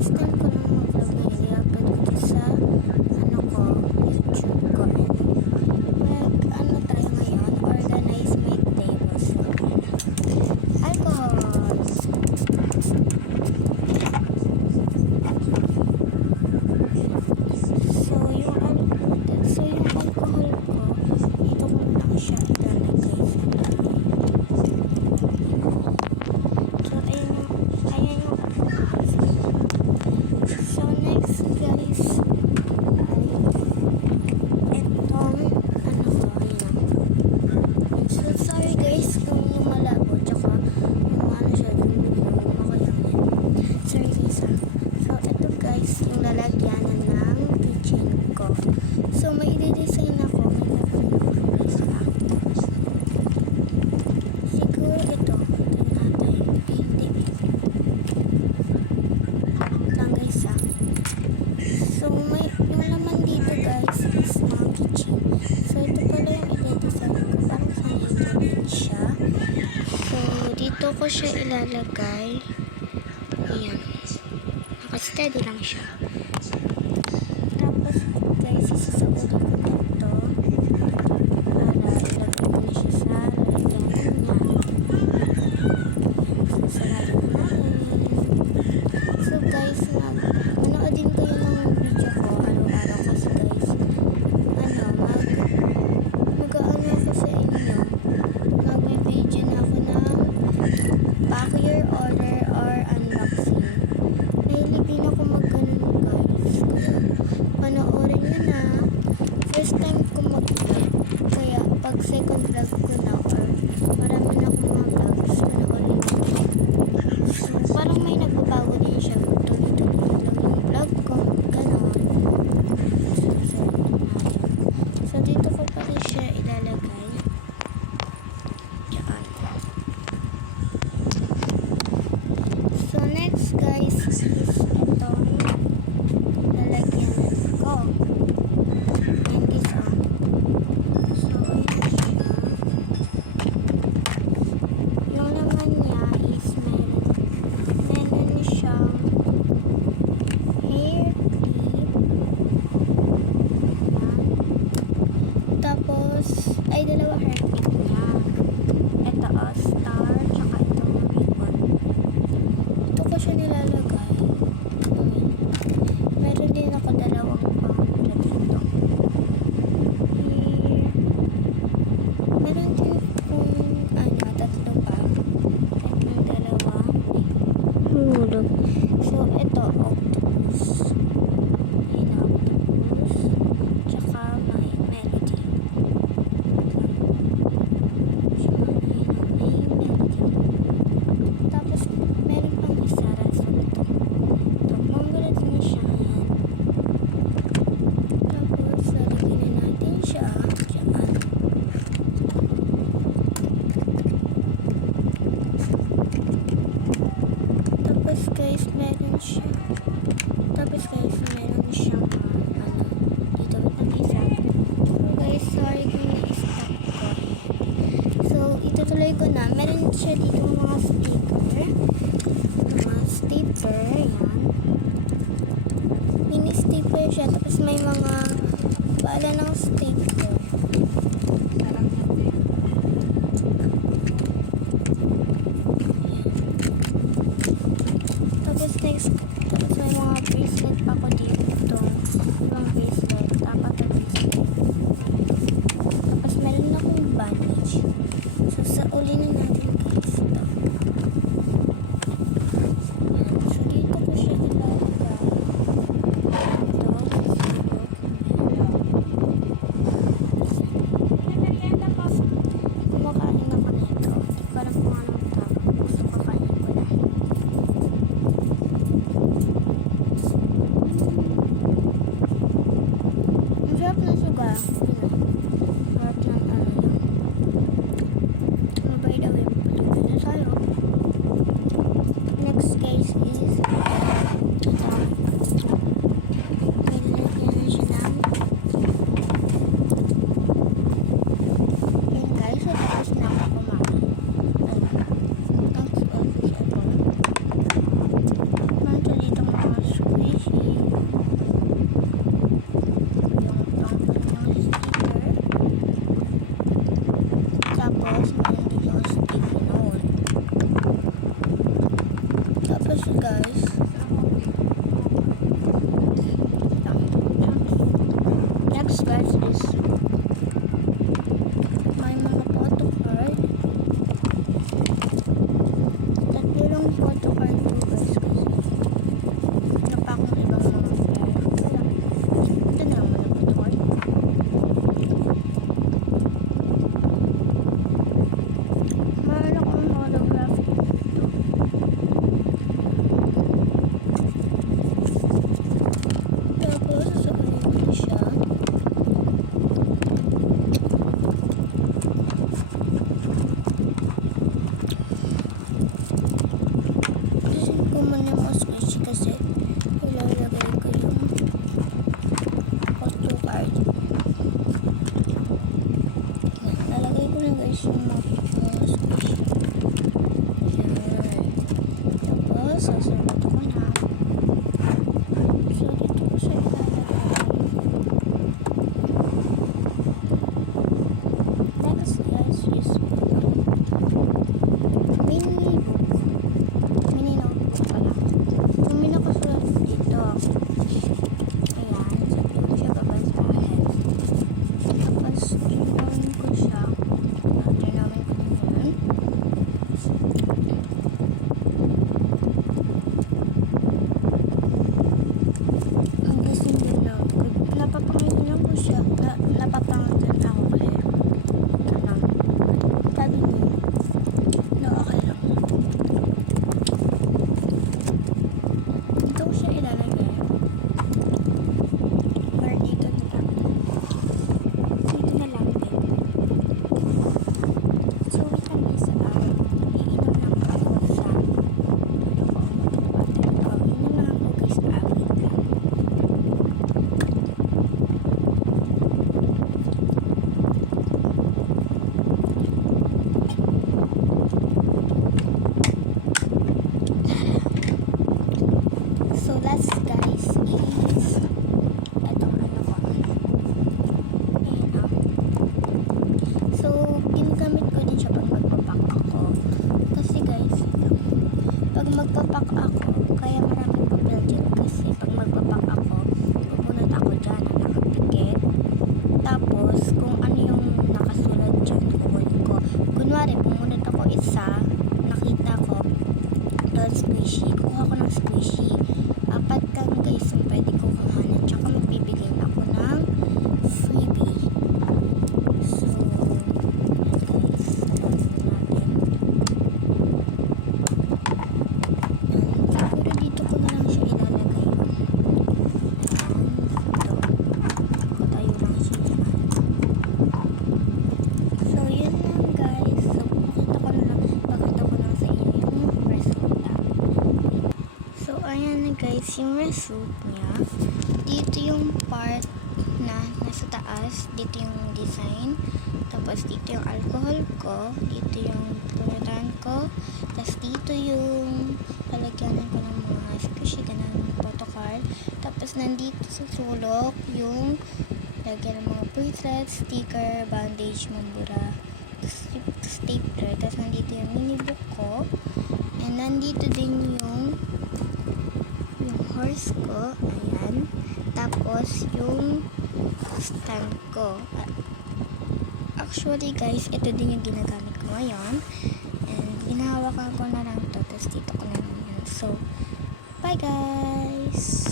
first time ko lang mag-vlog na i-upload ko to sa YouTube ko. Ano tayo ngayon? Organize my tables. Alcohol. So yung alcohol ko, dito ko lang siya ilalagay sa dami. So ayan yung alcohol. So next guys, ay itong ayan. So sorry guys kung lumalabo, tsaka yung siya, yung ako lang yan. Sorry guys. So ito guys, yung lalagyanan ng kitchen ko. So may i-design ako. Siguro ito. Lang guys So may yung laman dito guys is mga kitchen. So ito pala yung i-design ko. Parang sana din siya. So dito ko siya ilalagay. Ayan. Naka-steady lang siya. Tapos guys, isasauli ko dito para ilagay ko na siya sa lalagyanan niya. Sasarado na natin. So guys, manoodin kayo ng video ko araw-araw kasi guys, mag-ano ako sa inyo. Mag-video na ako ng pack your order or unboxing. Mahilig din ako mag-ganun guys. Panoorin nyo na. First time ko mag-vlog. Kaya pag second vlog ko na or marami na akong mga vlogs, panoorin nyo. So parang may nagbabago din siya. Tuloy-tuloy lang yung vlog ko. Ganon. So dito ko pala siya ilalagay. Diyan. So next guys is itong lalagyanan ko. And this So ayan siya. Yung laman niya is meron siyang hair clip. Ayan. Tapos ay dalawa hair clip niya. Ito star, tsaka itong ribbon. Ito ko siya nilalagay. Meron din ako dalawang pangmula dito. Here. Meron din kung tatlo pa. Tatlong dalawa. Hulog. So, ito, octopus. Ayan, octopus. Tsaka may melody. So, ayan, may melody. Tapos, meron pang isa raso ito. Ito, mamulat na siya. Ayan. Tapos, lalagyan na natin siya. Diyan. Tapos guys, meron siya. Dito na may isa. So guys, sorry kung na-stop ko. So, itutuloy ko na. Meron siya dito mga sticker. Mga stipper. Ayan. Mini stipper siya. Tapos may mga pala ng sticker. Tapos next, tapos may mga bracelet pa ko dito. Yung bracelet. Apat na bracelet. Tapos meron akong bandage. So, sa uli na natin guys ito. So, dito ko siya ilalagay. Ito. guys. Next guys is may mga photo card. Tatlo lang photo card ko guys kasi wala pa akong ibang mga flyer. Kaya ito na naman ang photo card. Mayroon akong holographic dito. Tapos sasabihin ko siya. Kasi ko muna yung mga squishy kasi ilalagay ko yung photo card. Yan, lalagay ko na guys yung mga squishy. Yan. Tapos, sasagot ko na. So, dito ko siya ilalagay. Next guys is mini book. Mini notebook pala. Yung may nakasulat dito. Ayan. So, dito siya babasahin. Tapos, tinawin ko siya. Tinawin ko din yun. Ang gusto nyo lang. Napapangilan ko siya. Napapangilan ako kaya. Ganun. Sabi niya. No, okay lang. Dito ko siya ilalagay. Or dito na lang. Dito na lang din. So, wait lang guys. Iinom lang ako sa water. Iinom lang ako guys sa agad lang. So, last guys is etong ano ko. Ayan o. So, ginagamit ko din siya pag magpapak ako. Kasi guys, pag magpapak ako, kaya maraming papel dyan kasi pag magpapak ako, pupunod ako dyan na nakapikit. Tapos, kung ano yung nakasulat dyan, kukunin ko. Kunwari, pumunod ako isa, nakita ko, doon squishy. Kuha ko ng squishy. Apat lang guys yung pwede ko kuhanin. Tsaka magbibigay ako ng freebie. So, yan guys. Lagyan natin. Siguro dito ko na lang siya ilalagay. Ayan. Dito. Tayo lang siya dyan. So, yun lang guys. So, pakita ko lang sa inyo yung resulta. So, ayan na guys, yung result niya. Dito yung part na nasa taas. Dito yung design. Tapos, dito yung alcohol ko. Dito yung punutan ko. Tapos, dito yung lalagyanan ko ng mga squishy ka ng photocard. Tapos, nandito sa sulok yung lagyan ng mga bracelets, sticker, bandage, mambura, stapler. Tapos, nandito yung mini book ko. And, nandito din yung horse ko. Ayan. Tapos, yung stand ko. Actually, guys, ito din yung ginagamit ko ngayon. And, ginahawakan ko na lang to. Tapos, dito ko na lang yan. So, bye, guys!